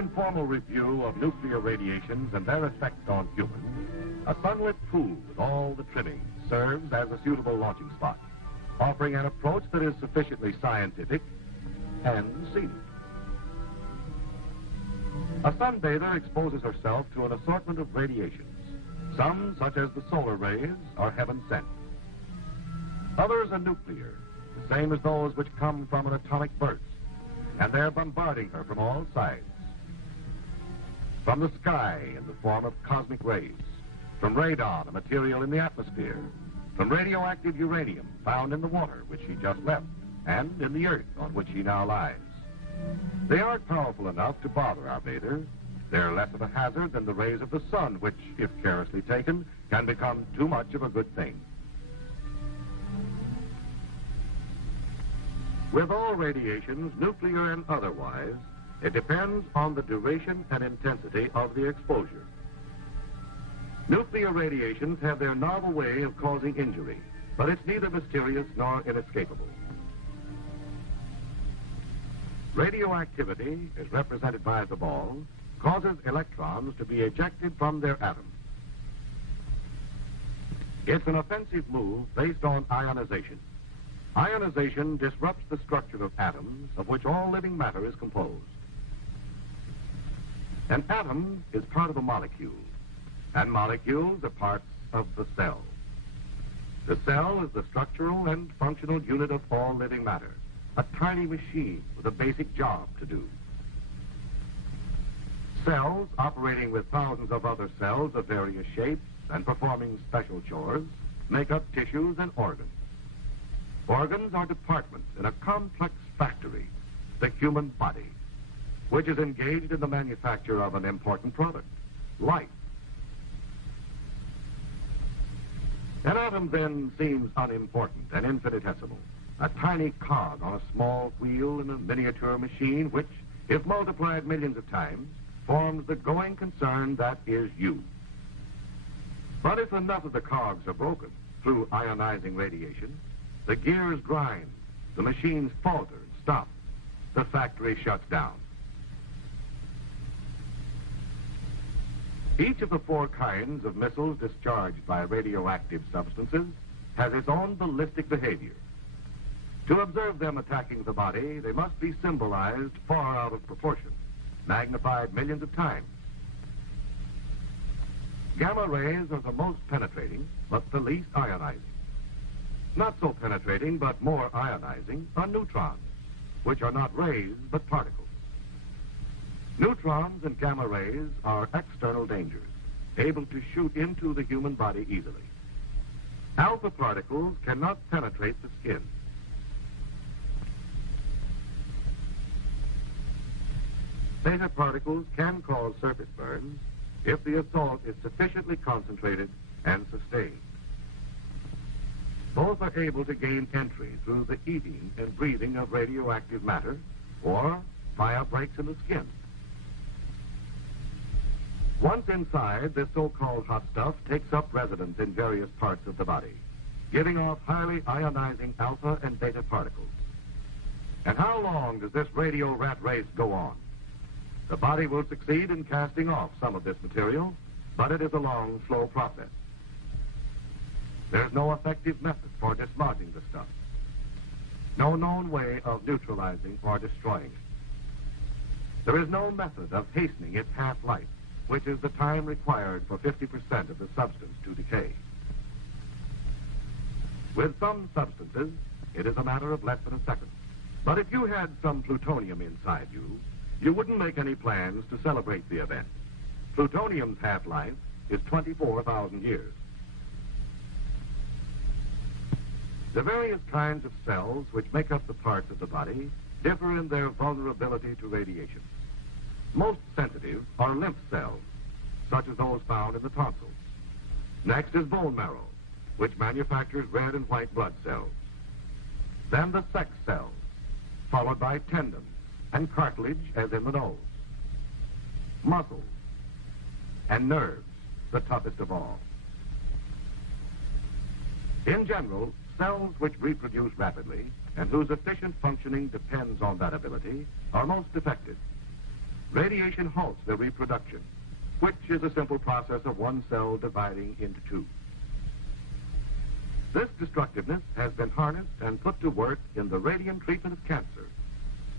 informal review of nuclear radiations and their effect on humans, a sunlit pool with all the trimmings serves as a suitable launching spot, offering an approach that is sufficiently scientific and scenic. A sunbather exposes herself to an assortment of radiations. Some, such as the solar rays, are heaven sent. Others are nuclear, the same as those which come from an atomic burst, and they're bombarding her from all sides. From the sky in the form of cosmic rays, from radon, a material in the atmosphere, from radioactive uranium found in the water which she just left, and in the earth on which she now lies. They aren't powerful enough to bother our bather. They're less of a hazard than the rays of the sun, which, if carelessly taken, can become too much of a good thing. With all radiations, nuclear and otherwise, it depends on the duration and intensity of the exposure. Nuclear radiations have their novel way of causing injury, but it's neither mysterious nor inescapable. Radioactivity, as represented by the ball, causes electrons to be ejected from their atoms. It's an offensive move based on ionization. Ionization disrupts the structure of atoms of which all living matter is composed. An atom is part of a molecule, and molecules are parts of the cell. The cell is the structural and functional unit of all living matter, a tiny machine with a basic job to do. Cells operating with thousands of other cells of various shapes and performing special chores make up tissues and organs. Organs are departments in a complex factory, the human body, which is engaged in the manufacture of an important product, life. An atom then seems unimportant and infinitesimal, a tiny cog on a small wheel in a miniature machine which, if multiplied millions of times, forms the going concern that is you. But if enough of the cogs are broken through ionizing radiation, the gears grind, the machines falter and stop, the factory shuts down. Each of the 4 kinds of missiles discharged by radioactive substances has its own ballistic behavior. To observe them attacking the body, they must be symbolized far out of proportion, magnified millions of times. Gamma rays are the most penetrating, but the least ionizing. Not so penetrating, but more ionizing, are neutrons, which are not rays, but particles. Neutrons and gamma rays are external dangers, able to shoot into the human body easily. Alpha particles cannot penetrate the skin. Beta particles can cause surface burns if the assault is sufficiently concentrated and sustained. Both are able to gain entry through the eating and breathing of radioactive matter or via breaks in the skin. Once inside, this so-called hot stuff takes up residence in various parts of the body, giving off highly ionizing alpha and beta particles. And how long does this radio rat race go on? The body will succeed in casting off some of this material, but it is a long, slow process. There's no effective method for dislodging the stuff. No known way of neutralizing or destroying it. There is no method of hastening its half-life, which is the time required for 50% of the substance to decay. With some substances, it is a matter of less than a second. But if you had some plutonium inside you, you wouldn't make any plans to celebrate the event. Plutonium's half-life is 24,000 years. The various kinds of cells which make up the parts of the body differ in their vulnerability to radiation. Most sensitive are lymph cells, such as those found in the tonsils. Next is bone marrow, which manufactures red and white blood cells. Then the sex cells, followed by tendons and cartilage, as in the nose. Muscles and nerves, the toughest of all. In general, cells which reproduce rapidly and whose efficient functioning depends on that ability are most affected. radiation halts their reproduction, which is a simple process of one cell dividing into two. This destructiveness has been harnessed and put to work in the radium treatment of cancer,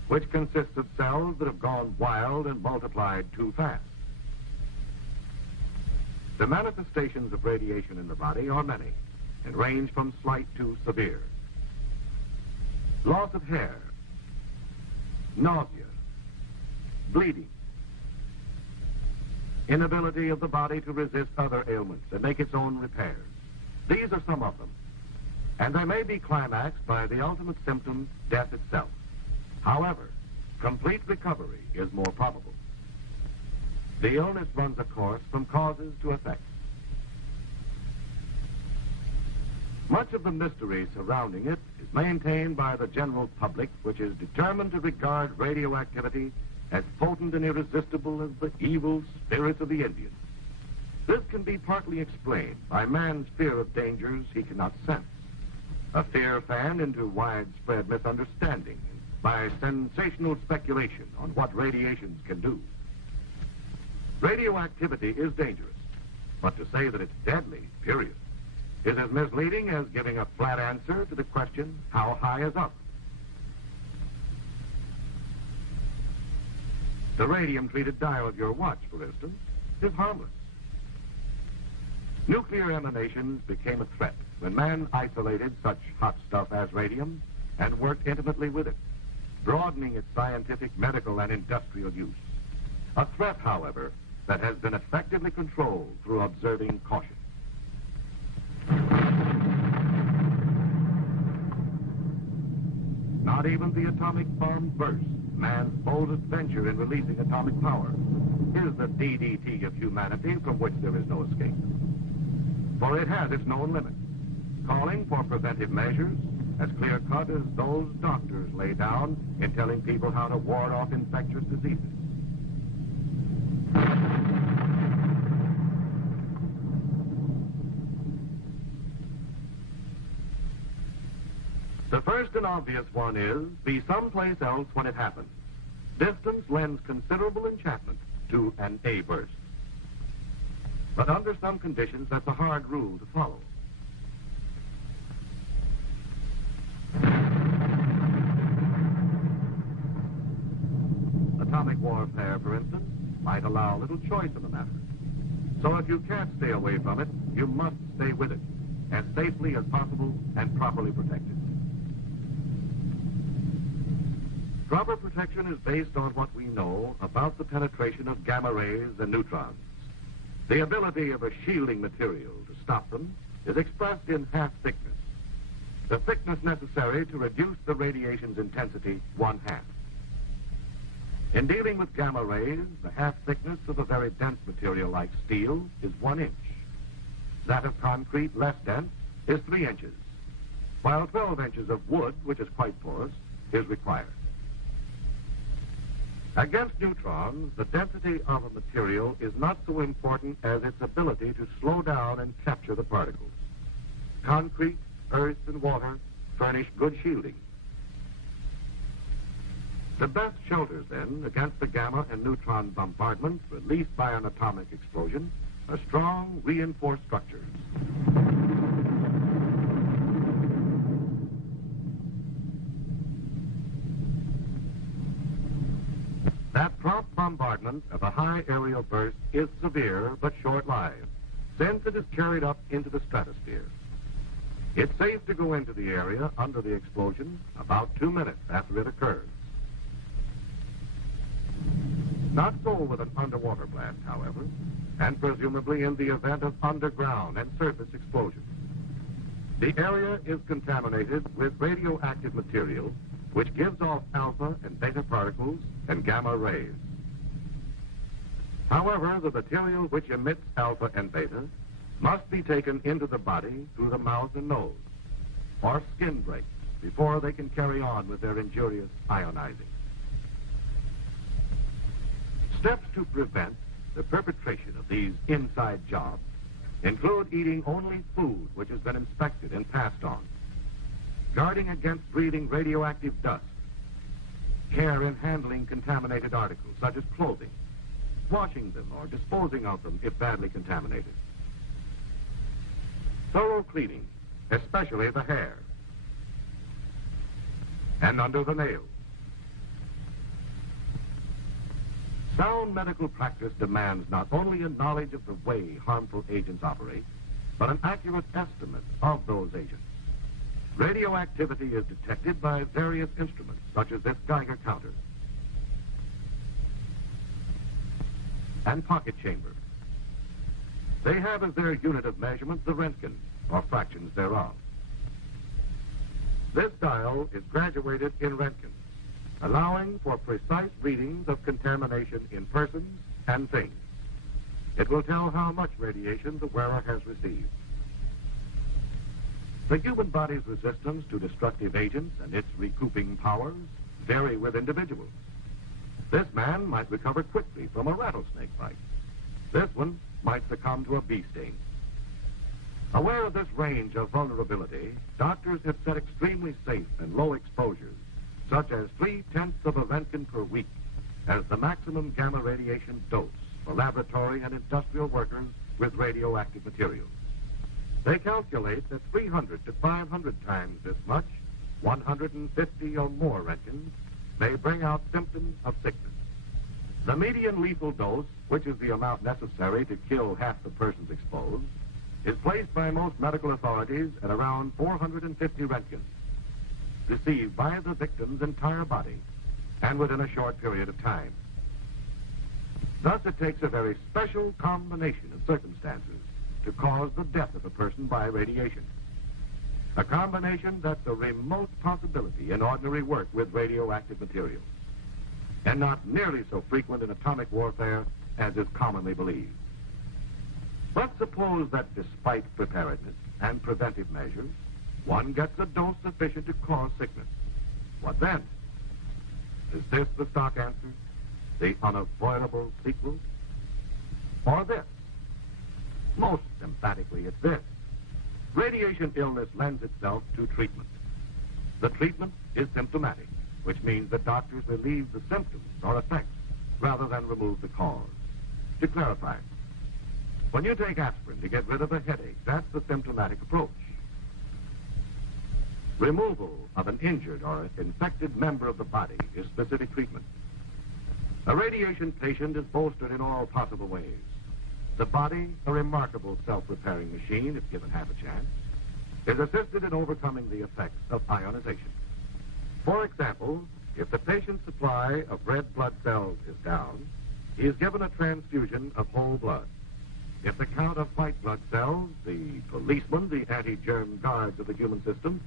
which consists of cells that have gone wild and multiplied too fast. The manifestations of radiation in the body are many and range from slight to severe. Loss of hair, nausea, bleeding, inability of the body to resist other ailments and make its own repairs. These are some of them, and they may be climaxed by the ultimate symptom, death itself. However, complete recovery is more probable. The illness runs a course from causes to effects. Much of the mystery surrounding it is maintained by the general public, which is determined to regard radioactivity as potent and irresistible as the evil spirits of the Indians. This can be partly explained by man's fear of dangers he cannot sense, a fear fanned into widespread misunderstanding by sensational speculation on what radiations can do. Radioactivity is dangerous, but to say that it's deadly, period, is as misleading as giving a flat answer to the question, how high is up? The radium-treated dial of your watch, for instance, is harmless. Nuclear emanations became a threat when man isolated such hot stuff as radium and worked intimately with it, broadening its scientific, medical, and industrial use. A threat, however, that has been effectively controlled through observing caution. Not even the atomic bomb burst, man's boldest venture in releasing atomic power, is the DDT of humanity from which there is no escape. For it has its known limits, calling for preventive measures as clear-cut as those doctors lay down in telling people how to ward off infectious diseases. The first and obvious one is, be someplace else when it happens. Distance lends considerable enchantment to an A burst. But under some conditions, that's a hard rule to follow. Atomic warfare, for instance, might allow little choice in the matter. So if you can't stay away from it, you must stay with it, as safely as possible and properly protected. Proper protection is based on what we know about the penetration of gamma rays and neutrons. The ability of a shielding material to stop them is expressed in half thickness, the thickness necessary to reduce the radiation's intensity 1/2. In dealing with gamma rays, the half thickness of a very dense material like steel is 1 inch. That of concrete, less dense, is 3 inches, while 12 inches of wood, which is quite porous, is required. Against neutrons, the density of a material is not so important as its ability to slow down and capture the particles. Concrete, earth, and water furnish good shielding. The best shelters, then, against the gamma and neutron bombardment released by an atomic explosion are strong, reinforced structures. That prompt bombardment of a high aerial burst is severe but short-lived, since it is carried up into the stratosphere. It's safe to go into the area under the explosion about 2 minutes after it occurs. Not so with an underwater blast, however, and presumably in the event of underground and surface explosions. The area is contaminated with radioactive material, which gives off alpha and beta particles and gamma rays. However, the material which emits alpha and beta must be taken into the body through the mouth and nose, or skin breaks, before they can carry on with their injurious ionizing. Steps to prevent the perpetration of these inside jobs include eating only food which has been inspected and passed on, guarding against breathing radioactive dust, care in handling contaminated articles, such as clothing, washing them or disposing of them if badly contaminated. Thorough cleaning, especially the hair and under the nails. Sound medical practice demands not only a knowledge of the way harmful agents operate, but an accurate estimate of those agents. Radioactivity is detected by various instruments, such as this Geiger counter and pocket chamber. They have as their unit of measurement the Röntgen, or fractions thereof. This dial is graduated in Röntgen, allowing for precise readings of contamination in persons and things. It will tell how much radiation the wearer has received. The human body's resistance to destructive agents and its recouping powers vary with individuals. This man might recover quickly from a rattlesnake bite. This one might succumb to a bee sting. Aware of this range of vulnerability, doctors have set extremely safe and low exposures, such as 0.3 of a Röntgen per week, as the maximum gamma radiation dose for laboratory and industrial workers with radioactive materials. They calculate that 300 to 500 times this much, 150 or more Röntgens, may bring out symptoms of sickness. The median lethal dose, which is the amount necessary to kill half the persons exposed, is placed by most medical authorities at around 450 Röntgens, received by the victim's entire body and within a short period of time. Thus, it takes a very special combination of circumstances to cause the death of a person by radiation. A combination that's a remote possibility in ordinary work with radioactive materials, and not nearly so frequent in atomic warfare as is commonly believed. But suppose that despite preparedness and preventive measures, one gets a dose sufficient to cause sickness. What then? Is this the stock answer? The unavoidable sequel? Or this? Most emphatically, it's this. Radiation illness lends itself to treatment. The treatment is symptomatic, which means that doctors relieve the symptoms or effects rather than remove the cause. To clarify, when you take aspirin to get rid of a headache, that's the symptomatic approach. Removal of an injured or infected member of the body is specific treatment. A radiation patient is bolstered in all possible ways. The body, a remarkable self-repairing machine if given half a chance, is assisted in overcoming the effects of ionization. For example, if the patient's supply of red blood cells is down, he is given a transfusion of whole blood. If the count of white blood cells, the policemen, the anti-germ guards of the human system,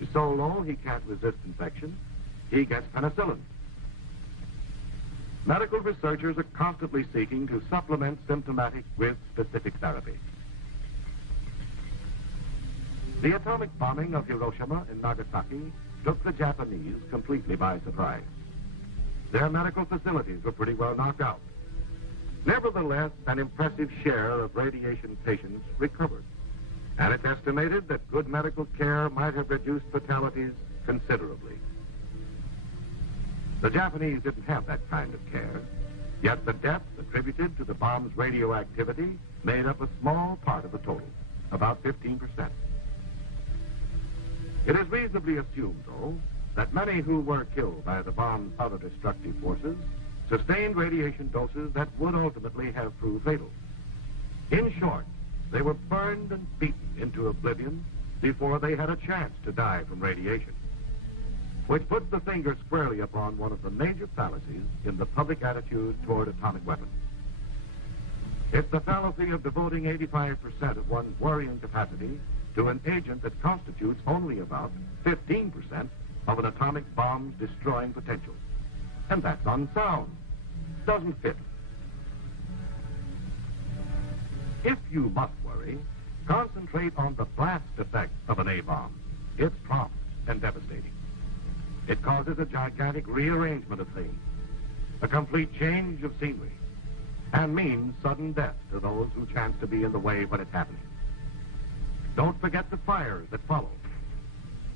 is so low he can't resist infection, he gets penicillin. Medical researchers are constantly seeking to supplement symptomatic with specific therapy. The atomic bombing of Hiroshima and Nagasaki took the Japanese completely by surprise. Their medical facilities were pretty well knocked out. Nevertheless, an impressive share of radiation patients recovered, and it's estimated that good medical care might have reduced fatalities considerably. The Japanese didn't have that kind of care, yet the deaths attributed to the bomb's radioactivity made up a small part of the total, about 15%. It is reasonably assumed, though, that many who were killed by the bomb's other destructive forces sustained radiation doses that would ultimately have proved fatal. In short, they were burned and beaten into oblivion before they had a chance to die from radiation, which puts the finger squarely upon one of the major fallacies in the public attitude toward atomic weapons. It's the fallacy of devoting 85% of one's worrying capacity to an agent that constitutes only about 15% of an atomic bomb's destroying potential. And that's unsound. Doesn't fit. If you must worry, concentrate on the blast effect of an A-bomb. It's prompt and devastating. It causes a gigantic rearrangement of things, a complete change of scenery, and means sudden death to those who chance to be in the way when it's happening. Don't forget the fires that follow.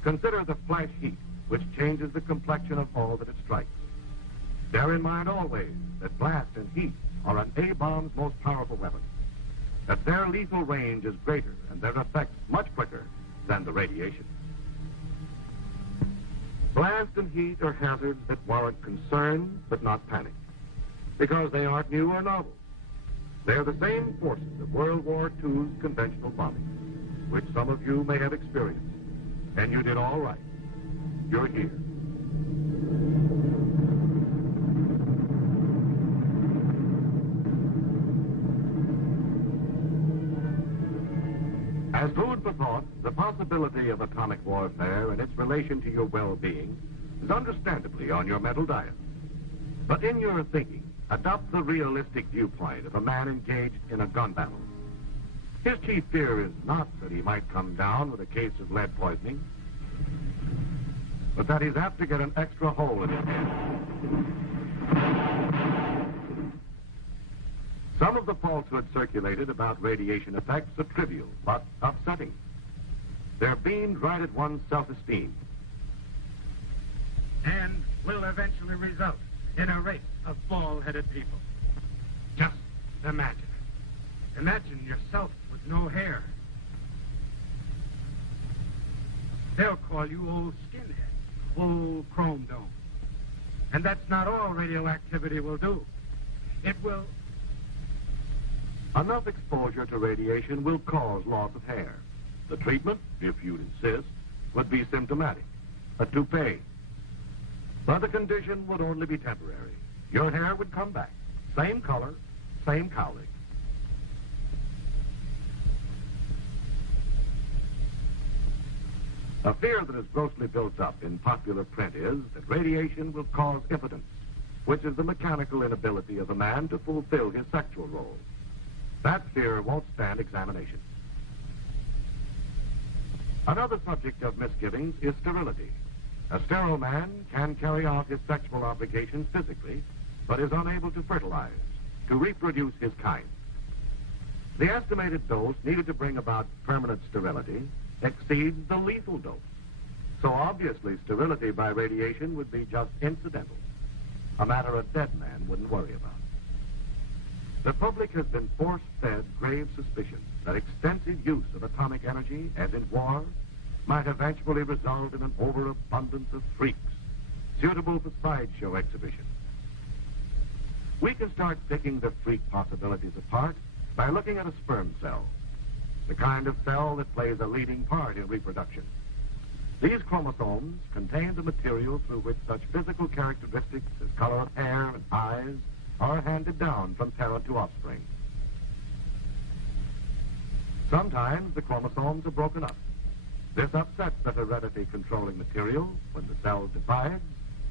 Consider the flash heat, which changes the complexion of all that it strikes. Bear in mind always that blast and heat are an A-bomb's most powerful weapon, that their lethal range is greater and their effects much quicker than the radiation. Blast and heat are hazards that warrant concern but not panic, because they aren't new or novel. They're the same forces of World War II's conventional bombing, which some of you may have experienced. And you did all right. You're here. As food for thought, the possibility of atomic warfare and its relation to your well-being is understandably on your mental diet. But in your thinking, adopt the realistic viewpoint of a man engaged in a gun battle. His chief fear is not that he might come down with a case of lead poisoning, but that he's apt to get an extra hole in his head. Some of the falsehoods circulated about radiation effects are trivial, but upsetting. They're beamed right at one's self-esteem. And will eventually result in a race of bald-headed people. Just imagine it. Imagine yourself with no hair. They'll call you old skinhead, old chrome dome. And that's not all radioactivity will do. It will... Enough exposure to radiation will cause loss of hair. The treatment, if you'd insist, would be symptomatic, a toupee. But the condition would only be temporary. Your hair would come back, same color, same cowlick. A fear that is grossly built up in popular print is that radiation will cause impotence, which is the mechanical inability of a man to fulfill his sexual role. That fear won't stand examination. Another subject of misgivings is sterility. A sterile man can carry out his sexual obligations physically, but is unable to fertilize, to reproduce his kind. The estimated dose needed to bring about permanent sterility exceeds the lethal dose. So obviously sterility by radiation would be just incidental, a matter a dead man wouldn't worry about. The public has been force-fed grave suspicion that extensive use of atomic energy, as in war, might eventually result in an overabundance of freaks, suitable for sideshow exhibition. We can start picking the freak possibilities apart by looking at a sperm cell, the kind of cell that plays a leading part in reproduction. These chromosomes contain the material through which such physical characteristics as color of hair and eyes are handed down from parent to offspring. Sometimes the chromosomes are broken up. This upsets the heredity controlling material when the cell divides,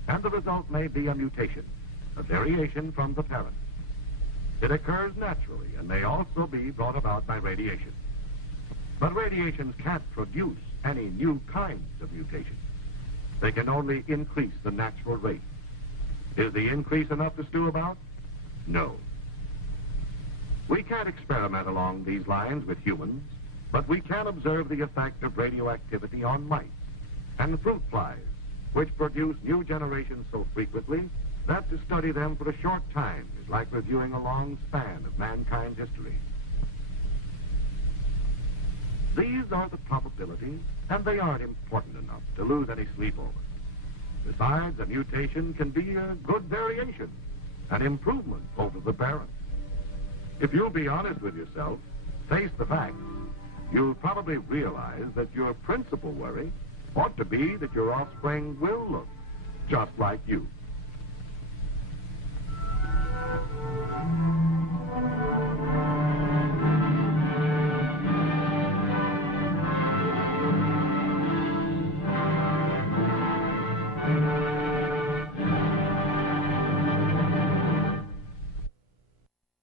and the result may be a mutation, a variation from the parent. It occurs naturally and may also be brought about by radiation. But radiations can't produce any new kinds of mutations. They can only increase the natural rate. Is the increase enough to stew about? No. We can't experiment along these lines with humans, but we can observe the effect of radioactivity on mice and fruit flies, which produce new generations so frequently that to study them for a short time is like reviewing a long span of mankind's history. These are the probabilities, and they aren't important enough to lose any sleep over. Besides, a mutation can be a good variation, an improvement over the parent. If you'll be honest with yourself, face the facts, you'll probably realize that your principal worry ought to be that your offspring will look just like you.